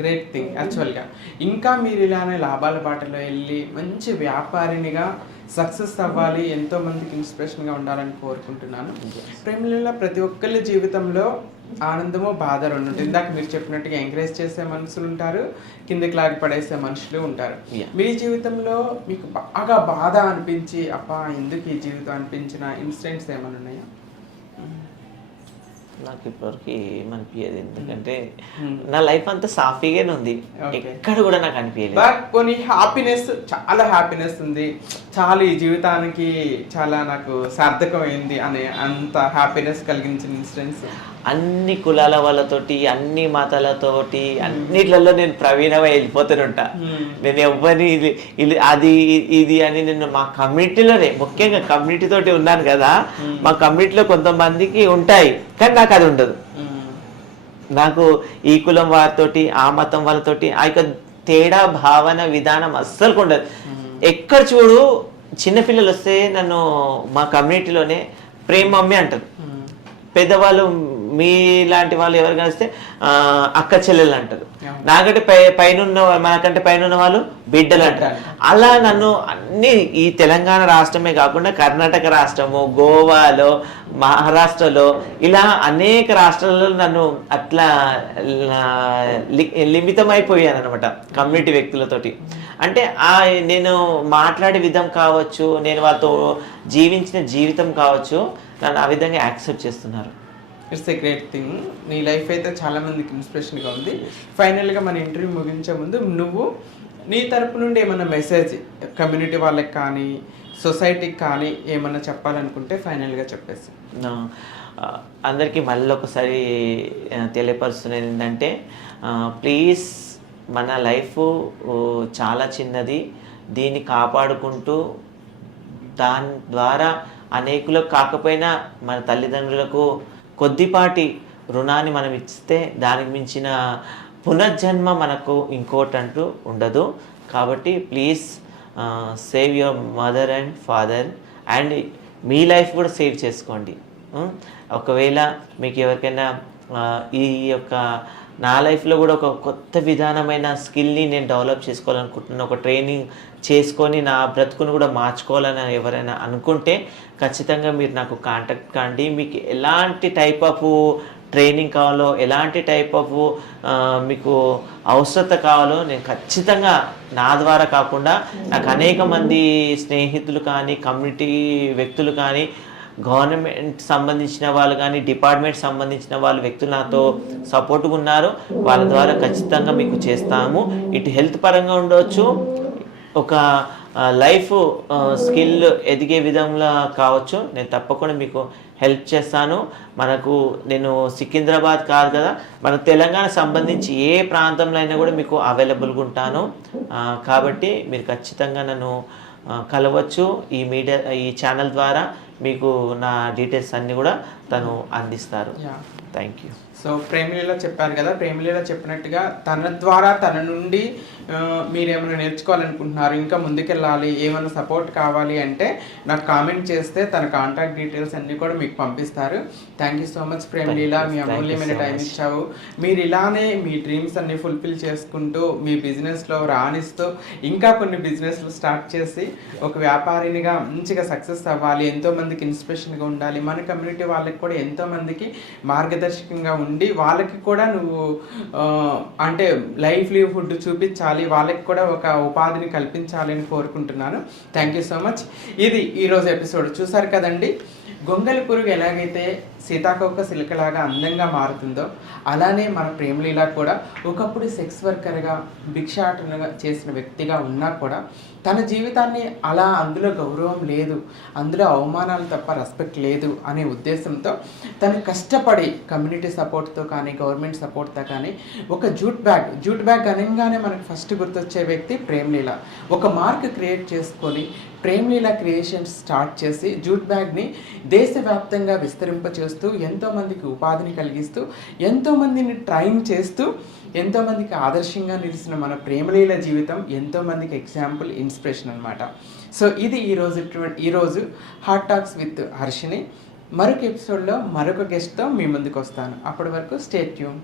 Great thing యాక్చువల్గా ఇంకా మీరు ఇలానే లాభాల బాటలో వెళ్ళి మంచి వ్యాపారినిగా సక్సెస్ అవ్వాలి ఎంతో మందికి ఇన్స్పిరేషన్గా ఉండాలని కోరుకుంటున్నాను. ప్రేమలో ప్రతి ఒక్కరి జీవితంలో ఆనందమో బాధ రెండు ఉంటుంది ఇందాక మీరు చెప్పినట్టుగా ఎంకరేజ్ చేసే మనుషులు ఉంటారు కిందకి లాగి పడేసే మనుషులు ఉంటారు. మీ జీవితంలో మీకు బాగా బాధ అనిపించి అబ్బా ఎందుకు ఈ జీవితం అనిపించిన? ఇన్సిడెంట్స్ ఏమైనా ఉన్నాయా? నాకు ఇప్పటివరకు ఏమనిపించదు ఎందుకంటే Hmm. నా లైఫ్ అంతా సాఫీగానే ఉంది. ఎక్కడ కూడా నాకు అనిపించలేదు బట్ కొన్ని హ్యాపీనెస్ చాలా హ్యాపీనెస్ ఉంది. చాలా ఈ జీవితానికి చాలా నాకు సార్థకమైంది అనే అంత హ్యాపీనెస్ కలిగించిన ఇన్సిడెంట్స్ అన్ని కులాల వాళ్ళతోటి అన్ని మతాలతోటి అన్నిట్లలో నేను ప్రవీణమై వెళ్ళిపోతుంటా Hmm. నేను ఎవరిని ఇది ఇది అది ఇది అని నేను మా కమ్యూనిటీలోనే ముఖ్యంగా కమ్యూనిటీ తోటి ఉన్నాను కదా. మా కమ్యూనిటీలో కొంతమందికి ఉంటాయి. కానీ నాకు అది ఉండదు. నాకు ఈ కులం వారితోటి ఆ మతం వాళ్ళతోటి ఆ యొక్క తేడా భావన విధానం అస్సలు ఉండదు. ఎక్కడ చూడు చిన్నపిల్లలు వస్తే నన్ను మా కమ్యూనిటీలోనే ప్రేమ మమ్మీ అంటారు. పెద్దవాళ్ళు మీలాంటి వాళ్ళు ఎవరు కలిస్తే అక్క చెల్లెలు అంటారు. నాకంటే పై పైన మనకంటే పైన వాళ్ళు బిడ్డలు అంటారు. అలా నన్ను అన్ని ఈ తెలంగాణ రాష్ట్రమే కాకుండా కర్ణాటక రాష్ట్రము గోవాలో మహారాష్ట్రలో ఇలా అనేక రాష్ట్రాలలో నన్ను అట్లా లిమితమైపోయాను అనమాట కమ్యూనిటీ వ్యక్తులతోటి. అంటే ఆ నేను మాట్లాడే విధం కావచ్చు నేను వాళ్ళతో జీవించిన జీవితం కావచ్చు నన్ను ఆ విధంగా యాక్సెప్ట్ చేస్తున్నారు. ఇట్స్ ఎ గ్రేట్ థింగ్ నీ లైఫ్ అయితే చాలా మందికి ఇన్స్పిరేషన్గా ఉంది. ఫైనల్గా మన ఇంటర్వ్యూ ముగించే ముందు నువ్వు నీ తరపు నుండి ఏమైనా మెసేజ్ కమ్యూనిటీ వాళ్ళకి కానీ సొసైటీకి కానీ ఏమైనా చెప్పాలనుకుంటే ఫైనల్గా చెప్పేసి. అందరికీ మళ్ళీ ఒకసారి తెలియపరుస్తున్నది ఏంటంటే ప్లీజ్ మన లైఫ్ చాలా చిన్నది. దీన్ని కాపాడుకుంటూ దాని ద్వారా అనేకులకు కాకపోయినా మన తల్లిదండ్రులకు కొద్దిపాటి రుణాన్ని మనం ఇస్తే దానికి మించిన పునర్జన్మ మనకు ఇంకోటి అంటూ ఉండదు. కాబట్టి please save your mother and father and me life కూడా సేవ్ చేసుకోండి. ఒకవేళ మీకు ఎవరికైనా ఈ యొక్క నా లైఫ్లో కూడా ఒక కొత్త విధానమైన స్కిల్ని నేను డెవలప్ చేసుకోవాలనుకుంటున్నాను ఒక ట్రైనింగ్ చేసుకొని నా బ్రతుకును కూడా మార్చుకోవాలని ఎవరైనా అనుకుంటే ఖచ్చితంగా మీరు నాకు కాంటాక్ట్ కాండి. మీకు ఎలాంటి టైప్ ఆఫ్ ట్రైనింగ్ కావాలో ఎలాంటి టైప్ ఆఫ్ మీకు అవసరత కావాలో నేను ఖచ్చితంగా నా ద్వారా కాకుండా నాకు అనేక మంది స్నేహితులు కానీ కమ్యూనిటీ వ్యక్తులు కానీ గవర్నమెంట్ సంబంధించిన వాళ్ళు కానీ డిపార్ట్మెంట్ సంబంధించిన వాళ్ళు వ్యక్తులు నాతో సపోర్ట్గా ఉన్నారు. వాళ్ళ ద్వారా ఖచ్చితంగా మీకు చేస్తాము. ఇటు హెల్త్ పరంగా ఉండవచ్చు ఒక లైఫ్ స్కిల్ ఎదిగే విధంగా కావచ్చు. నేను తప్పకుండా మీకు హెల్ప్ చేస్తాను. మనకు నేను సికింద్రాబాద్ కాదు కదా. మన తెలంగాణ సంబంధించి ఏ ప్రాంతంలో అయినా కూడా మీకు అవైలబుల్గా ఉంటాను. కాబట్టి మీరు ఖచ్చితంగా నన్ను కలవచ్చు ఈ మీడియా ఈ ఛానల్ ద్వారా. మీకు నా డీటెయిల్స్ అన్నీ కూడా తను అందిస్తారు. యా థ్యాంక్ యూ సో ప్రేమిలీలో చెప్పారు కదా ప్రేమిలీలో చెప్పినట్టుగా తన ద్వారా తన నుండి ఆ, మీరు ఏమైనా నేర్చుకోవాలనుకుంటున్నారు ఇంకా ముందుకెళ్ళాలి ఏమైనా సపోర్ట్ కావాలి అంటే నాకు కామెంట్ చేస్తే తన కాంటాక్ట్ డీటెయిల్స్ అన్నీ కూడా మీకు పంపిస్తారు. Thank you so much ప్రేమిలీల. మీ అమూల్యమైన టైం. ఇచ్చావు. మీరు ఇలానే మీ డ్రీమ్స్ అన్ని ఫుల్ఫిల్ చేసుకుంటూ మీ బిజినెస్లో రాణిస్తూ ఇంకా కొన్ని బిజినెస్లు స్టార్ట్ చేసి ఒక వ్యాపారినిగా మంచిగా సక్సెస్ అవ్వాలి. ఎంతో మందికి ఇన్స్పిరేషన్గా ఉండాలి. మన కమ్యూనిటీ వాళ్ళకి కూడా ఎంతోమందికి మార్గదర్శకంగా ఉండి వాళ్ళకి కూడా నువ్వు అంటే లైఫ్ లివ్హుడ్ చూపించాలి. వాళ్ళకి కూడా ఒక ఉపాధిని కల్పించాలి అని కోరుకుంటున్నాను. Thank you so much. ఇది ఈరోజు ఎపిసోడ్. చూసారు కదండి? గొంగలి పురుగు ఎలాగైతే సీతాకోక సిలకలాగా అందంగా మారుతుందో అలానే మన ప్రేమలీలా కూడా ఒకప్పుడు సెక్స్ వర్కర్గా భిక్షాటనగా చేసిన వ్యక్తిగా ఉన్నా కూడా తన జీవితాన్ని అలా అందులో గౌరవం లేదు అందులో అవమానాలు తప్ప రెస్పెక్ట్ లేదు అనే ఉద్దేశంతో తను కష్టపడి కమ్యూనిటీ సపోర్ట్తో కానీ గవర్నమెంట్ సపోర్ట్తో కానీ ఒక జూట్ బ్యాగ్ జూట్ బ్యాగ్ అనగానే మనకు ఫస్ట్ గుర్తొచ్చే వ్యక్తి ప్రేమలీల. ఒక మార్క్ క్రియేట్ చేసుకొని ప్రేమ్లీల క్రియేషన్స్ స్టార్ట్ చేసి జూట్ బ్యాగ్ని దేశవ్యాప్తంగా విస్తరింపచేస్తూ ఎంతోమందికి ఉపాధిని కలిగిస్తూ ఎంతోమందిని ట్రైన్ చేస్తూ ఎంతోమందికి ఆదర్శంగా నిలిచిన మన ప్రేమలీల జీవితం ఎంతోమందికి ఎగ్జాంపుల్ ఇన్స్పిరేషన్ అనమాట సో ఇది ఈరోజు ఈరోజు హాట్ టాక్స్ విత్ హర్షిని. మరొక ఎపిసోడ్లో మరొక గెస్ట్తో మీ ముందుకు వస్తాను అప్పటి వరకు స్టేట్యూమ్